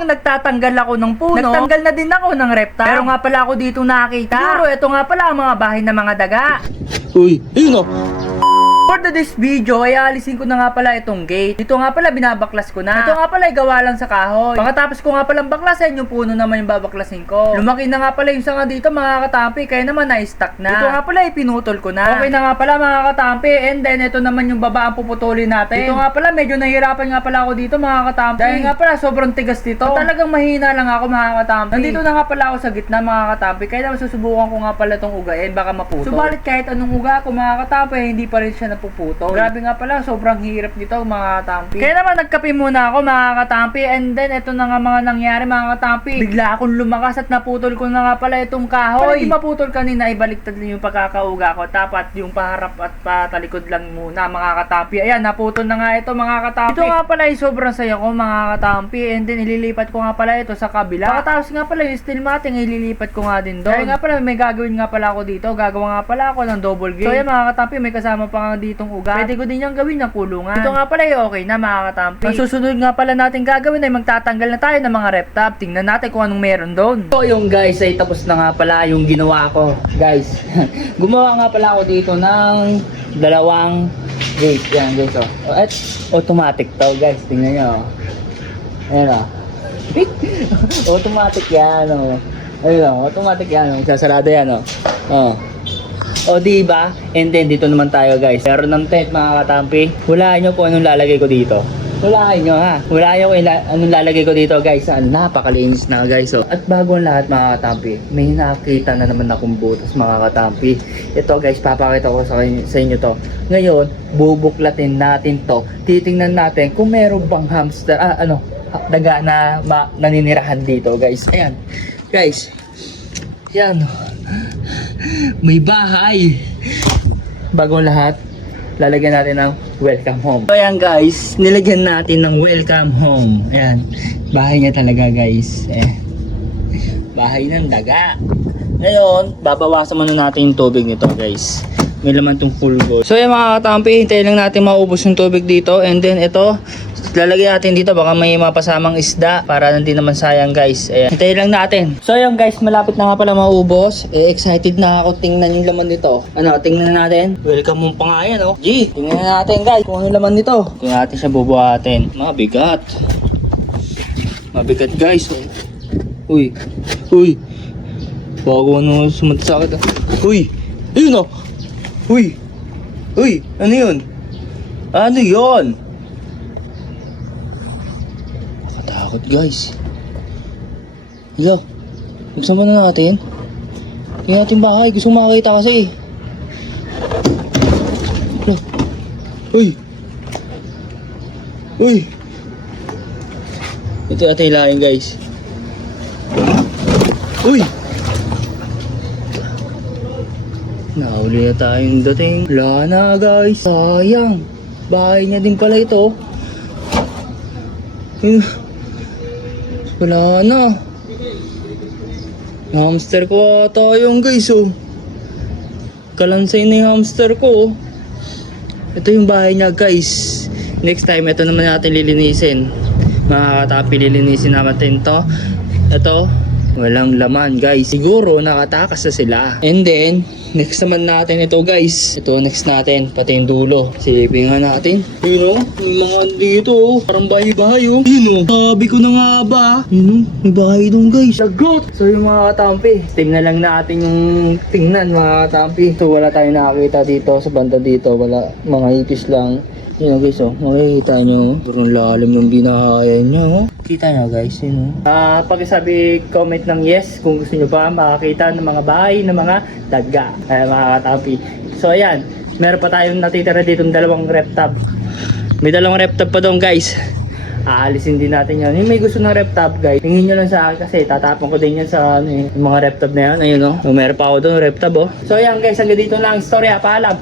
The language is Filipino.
habang nagtatanggal ako ng puno, nagtanggal na din ako ng reptile. Pero nga pala ako dito nakita. Siguro ito nga pala ang mga bahay ng mga daga. Uy, ayun o. For this video ay alisin ko na nga pala itong gate. Dito nga pala binabaklas ko na. Ito nga pala ay gawa lang sa kahoy. Pagkatapos ko nga palang baklasin, yung puno naman yung babaklasin ko. Lumaki na nga pala yung sanga dito mga katampi, kaya naman na-stuck na. Ito nga pala ay pinutol ko na. Okay na nga pala mga katampi, and then ito naman yung baba ang puputulin natin. Ito nga pala medyo nahihirapan nga pala ako dito mga katampi. Dahil nga pala sobrang tigas dito. At talagang mahina lang ako mga katampi. Nandito na nga pala ako sa gitna mga katampi, kaya naman susubukan ko nga pala itong ugain, baka maputol. Subalit kahit anong uga ko mga katampi, hindi pa rin siya napuputol. Grabe nga pala, sobrang hirap nito mga katampi. Kaya naman nagkape muna ako mga katampi, and then ito na nga mga nangyari mga katampi. Bigla akong lumakas at naputol ko na nga pala itong kahoy. Pag di maputol kanina, ibaliktad din yung pagkakauga ko. Dapat yung paharap at patalikod lang muna mga katampi. Ayan, naputol na nga ito mga katampi. Ito nga pala ay sobrang saya ko mga katampi, and then ililipat ko nga pala ito sa kabila. Pagkatapos nga pala yung steel matting, ililipat ko nga din doon. Kaya nga pala may gagawin nga pala ako dito. Gagawa nga pala ako ng double gate. So ayan mga katampi, may kasama pa nga ditong uga. Pwede ko din yung gawin ng kulungan. Ito nga pala ay okay na mga katampi. Ang susunod nga pala natin gagawin ay magtatanggal na tayo ng mga rep top. Tingnan natin kung anong meron doon. So yung guys ay tapos na nga pala yung ginawa ko. Guys, gumawa nga pala ako dito ng dalawang gate. Yan guys oh. At automatic to guys. Tingnan nyo oh. Ayan oh. Automatic yan oh. Ayun oh. Automatic yan oh. Sasarado yan oh. Oh. O diba? And then dito naman tayo guys. Meron ng tent mga katampi. Hulaan nyo kung anong lalagay ko dito. Hulaan nyo ha. Hulaan nyo kung anong lalagay ko dito guys. Napakalinis na guys. Oh. At bago ang lahat mga katampi, may nakita na naman akong butas mga katampi. Ito guys, papakita ko sa inyo to. Ngayon, bubuklatin natin to. Titingnan natin kung meron bang hamster, daga na naninirahan dito guys. Ayan. Guys. Yan. May bahay. Bagong lahat, lalagyan natin ng welcome home. So ayan guys, nilagyan natin ng welcome home. Ayan, bahay niya talaga guys. Bahay ng daga. Ngayon, babawasan muna natin yung tubig nito guys. May laman tong full gold. So ayan mga katampi, hintayin lang natin maubos yung tubig dito. And then ito, lalagyan natin dito, baka may mapasamang isda para hindi naman sayang guys. Ayan, hintayin lang natin. So ayan guys, malapit na nga pala maubos. Excited na ako tingnan yung laman nito. Tingnan natin. Welcome mo pa nga yan oh. G, tingnan natin guys kung ano laman nito. Tingnan natin siya bubuhatin. Mabigat. Mabigat guys oh. Uy. Uy. Bago ano sumunod sa akin. Uy. Ayun oh. Uy. Uy. Ano yun? Ano yun? Takot guys. Hello. Buksan mo na natin. Tingnan natin bahay. Gusto makakita kasi. Hello. Uy. Uy. Ito natin hilahin guys. Uy. Nahuli na tayong dating. Wala na guys. Sayang. Bahay niya din pala ito. Wala na. Hamster ko ata yung guys oh. Kalansay na yung hamster ko oh. Ito yung bahay niya guys. Next time ito naman natin lilinisin. Mga katampi, lilinisin natin to. Ito, walang laman guys. Siguro nakatakas na sila. And then next naman natin ito guys. Ito next natin, pati yung dulo. Silipin nga natin. Yun o, may mga dito oh. Parang bahay-bahay oh. Yun o, sabi ko na nga ba. Yun o, may bahay doon guys. Lagot! So yung mga katampi, tingnan lang natin yung tingnan mga katampi. So wala tayong nakakita dito sa banda dito. Wala, mga ipis lang. Yun o guys oh, makikita nyo. Parang lalim ng binahayan nyo oh. Kita nyo guys, yun o. Pakisabi comment ng yes kung gusto nyo pa makakita ng mga bahay ng mga daga. Mga katampi. So ayan, meron pa tayong natitira dito ng dalawang rep top. May dalawang rep top pa doon guys. Aalisin din natin yan. Yung may gusto ng rep top guys, tingin nyo lang sa akin kasi tatapon ko din yan sa yung mga rep top na yan. Ayun o, meron pa ako doon rep top oh. So ayan guys, hanggang dito lang istorya. Paalam.